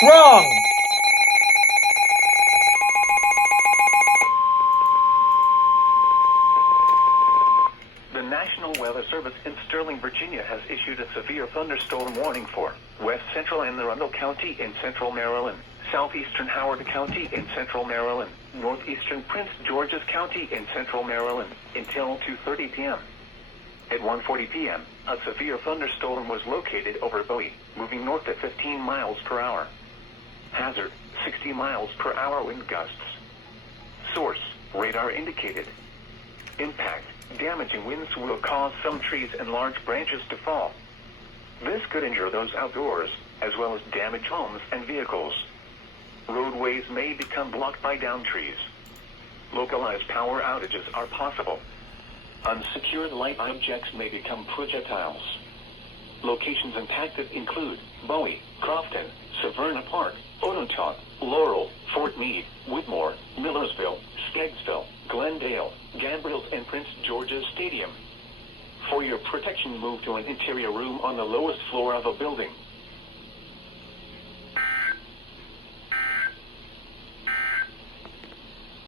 That's wrong! The National Weather Service in Sterling, Virginia has issued a severe thunderstorm warning for West Central Anne Arundel County in central Maryland, southeastern Howard County in central Maryland, northeastern Prince George's County in central Maryland until 2:30 p.m. At 1:40 p.m., a severe thunderstorm was located over Bowie, moving north at 15 miles per hour. Hazard, 60 miles per hour wind gusts. Source, radar indicated. Impact, damaging winds will cause some trees and large branches to fall. This could injure those outdoors, as well as damage homes and vehicles. Roadways may become blocked by downed trees. Localized power outages are possible. Unsecured light objects may become projectiles. Locations impacted include Bowie, Crofton, Severna Park, Onontaught, Laurel, Fort Meade, Whitmore, Millersville, Skeggsville, Glendale, Gambrels, and Prince George's Stadium. For your protection, move to an interior room on the lowest floor of a building.